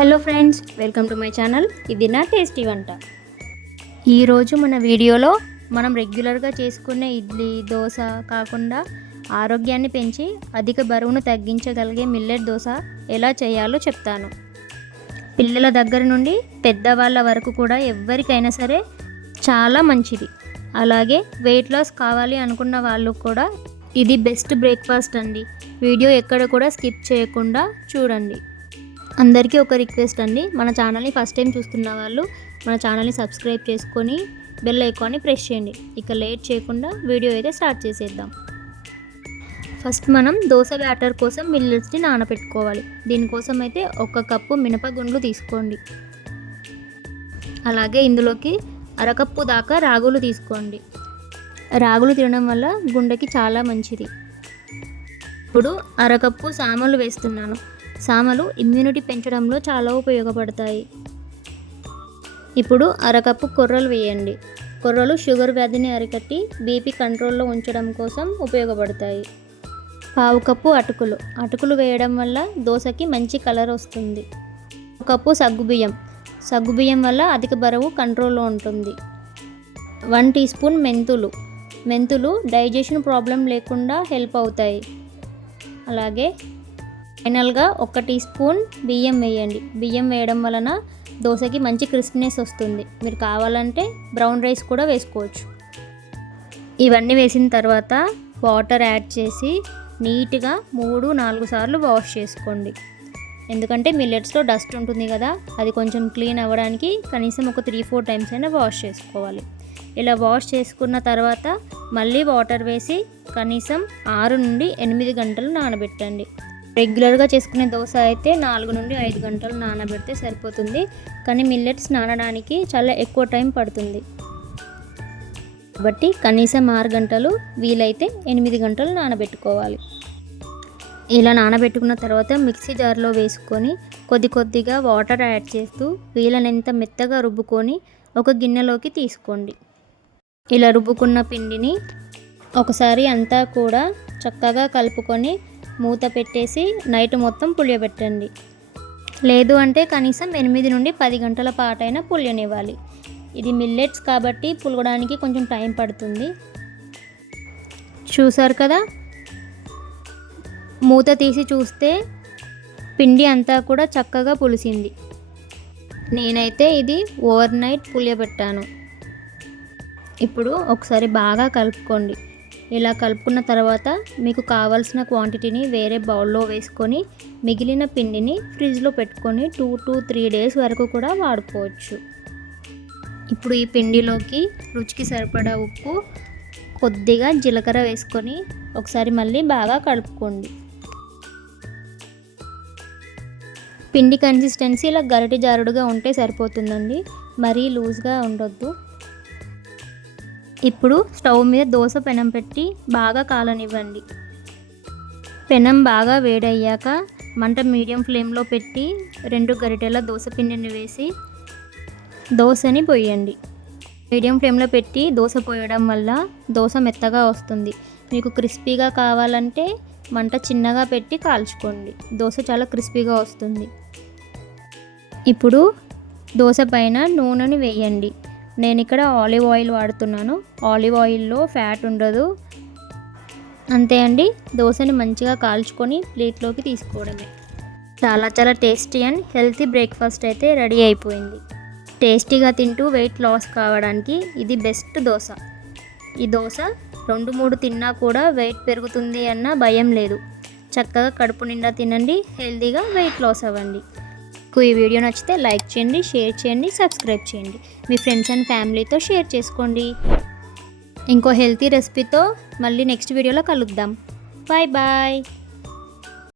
Hello friends, welcome to my channel. ఇది నా tasty వంట. ఈరోజు మన వీడియోలో మనం రెగ్యులర్గా చేసుకునే ఇడ్లీ దోశ కాకుండా ఆరోగ్యాన్ని పెంచి అధిక బరువును తగ్గించగలిగే మిల్లెట్ దోశ ఎలా చేయాలో చెప్తాను. పిల్లల దగ్గర నుండి పెద్దవాళ్ళ వరకు కూడా ఎవరికైనా సరే చాలా మంచిది. అలాగే వెయిట్ లాస్ కావాలి అనుకున్న వాళ్ళు కూడా ఇది బెస్ట్ బ్రేక్ఫాస్ట్ అండి. వీడియో ఎక్కడ కూడా స్కిప్ చేయకుండా చూడండి. అందరికీ ఒక రిక్వెస్ట్ అండి, మన ఛానల్ని ఫస్ట్ టైం చూస్తున్న వాళ్ళు మన ఛానల్ని సబ్స్క్రైబ్ చేసుకొని బెల్ ఐకాన్ని ప్రెస్ చేయండి. ఇక లేట్ చేయకుండా వీడియో అయితే స్టార్ట్ చేసేద్దాం. ఫస్ట్ మనం దోశ బ్యాటర్ కోసం మిల్లెట్స్ని నానబెట్టుకోవాలి. దీనికోసం అయితే 1 కప్పు మినపగుండ్లు తీసుకోండి. అలాగే ఇందులోకి 1/2 కప్పు దాకా రాగులు తీసుకోండి. రాగులు తినడం వల్ల గుండెకి చాలా మంచిది. ఇప్పుడు 1/2 కప్పు సామలు వేస్తున్నాను. సామలు ఇమ్యూనిటీ పెంచడంలో చాలా ఉపయోగపడతాయి. ఇప్పుడు 1/2 కప్పు కొర్రలు వేయండి. కొర్రలు షుగర్ వ్యాధిని అరికట్టి బీపీ కంట్రోల్లో ఉంచడం కోసం ఉపయోగపడతాయి. 1/2 కప్పు అటుకులు వేయడం వల్ల దోశకి మంచి కలర్ వస్తుంది. 1 కప్పు సగ్గుబియ్యం వల్ల అధిక బరువు కంట్రోల్లో ఉంటుంది. 1 టీ స్పూన్ మెంతులు డైజెషన్ ప్రాబ్లం లేకుండా హెల్ప్ అవుతాయి. అలాగే ఫైనల్గా 1 టీ స్పూన్ బియ్యం వేయండి. బియ్యం వేయడం వలన దోశకి మంచి క్రిస్పీనెస్ వస్తుంది. మీరు కావాలంటే బ్రౌన్ రైస్ కూడా వేసుకోవచ్చు. ఇవన్నీ వేసిన తర్వాత వాటర్ యాడ్ చేసి నీట్గా 3-4 సార్లు వాష్ చేసుకోండి. ఎందుకంటే మిల్లెట్స్లో డస్ట్ ఉంటుంది కదా, అది కొంచెం క్లీన్ అవ్వడానికి కనీసం ఒక 3-4 టైమ్స్ అయినా వాష్ చేసుకోవాలి. ఇలా వాష్ చేసుకున్న తర్వాత మళ్ళీ వాటర్ వేసి కనీసం 6 నుండి 8 గంటలు నానబెట్టండి. రెగ్యులర్గా చేసుకునే దోశ అయితే 4 నుండి 5 గంటలు నానబెడితే సరిపోతుంది. కానీ మిల్లెట్స్ నానడానికి చాలా ఎక్కువ టైం పడుతుంది. కాబట్టి కనీసం 6 గంటలు, వీలైతే 8 గంటలు నానబెట్టుకోవాలి. ఇలా నానబెట్టుకున్న తర్వాత మిక్సీ జార్లో వేసుకొని కొద్దిగా వాటర్ యాడ్ చేస్తూ వీలైనంత మెత్తగా రుబ్బుకొని ఒక గిన్నెలోకి తీసుకోండి. ఇలా రుబ్బుకున్న పిండిని ఒకసారి అంతా కూడా చక్కగా కలుపుకొని మూత పెట్టేసి నైట్ మొత్తం పులియబెట్టండి. లేదు అంటే కనీసం 8 నుండి 10 గంటల పాటైనా పులియనివ్వాలి. ఇది మిల్లెట్స్ కాబట్టి పులగడానికి కొంచెం టైం పడుతుంది. చూసారు కదా, మూత తీసి చూస్తే పిండి అంతా కూడా చక్కగా పులిసింది. నేనైతే ఇది ఓవర్ నైట్ పులియబెట్టాను. ఇప్పుడు ఒకసారి బాగా కలుపుకోండి. ఇలా కలుపుకున్న తర్వాత మీకు కావాల్సిన క్వాంటిటీని వేరే బౌల్లో వేసుకొని మిగిలిన పిండిని ఫ్రిడ్జ్లో పెట్టుకొని 2 to 3 డేస్ వరకు కూడా వాడుకోవచ్చు. ఇప్పుడు ఈ పిండిలోకి రుచికి సరిపడా ఉప్పు, కొద్దిగా జీలకర్ర వేసుకొని ఒకసారి మళ్ళీ బాగా కలుపుకోండి. పిండి కన్సిస్టెన్సీ ఇలా గరిటె జారుడుగా ఉంటే సరిపోతుందండి, మరీ లూజ్గా ఉండొద్దు. ఇప్పుడు స్టవ్ మీద దోశ పెనం పెట్టి బాగా కాలనివ్వండి. పెనం బాగా వేడయ్యాక మంట మీడియం ఫ్లేమ్లో పెట్టి 2 గరిటెల దోశ పిండిని వేసి దోశని పోయండి. మీడియం ఫ్లేమ్లో పెట్టి దోశ పోయడం వల్ల దోశ మెత్తగా వస్తుంది. మీకు క్రిస్పీగా కావాలంటే మంట చిన్నగా పెట్టి కాల్చుకోండి. దోశ చాలా క్రిస్పీగా వస్తుంది. ఇప్పుడు దోశ పైన నూనెని వేయండి. నేను ఇక్కడ ఆలివ్ ఆయిల్ వాడుతున్నాను. ఆలివ్ ఆయిల్లో ఫ్యాట్ ఉండదు. అంతే అండి, దోశని మంచిగా కాల్చుకొని ప్లేట్లోకి తీసుకోవడమే. చాలా టేస్టీ అండ్ హెల్తీ బ్రేక్ఫాస్ట్ అయితే రెడీ అయిపోయింది. టేస్టీగా తింటూ వెయిట్ లాస్ కావడానికి ఇది బెస్ట్ దోశ. ఈ దోశ 2-3 తిన్నా కూడా వెయిట్ పెరుగుతుంది అన్న భయం లేదు. చక్కగా కడుపు నిండా తినండి, హెల్తీగా వెయిట్ లాస్ అవ్వండి. మీకు ఈ వీడియో నచ్చితే లైక్ చేయండి, షేర్ చేయండి, సబ్స్క్రైబ్ చేయండి. మీ ఫ్రెండ్స్ అండ్ ఫ్యామిలీతో షేర్ చేసుకోండి. ఇంకో హెల్తీ రెసిపీతో మళ్ళీ నెక్స్ట్ వీడియోలో కలుద్దాం. బాయ్.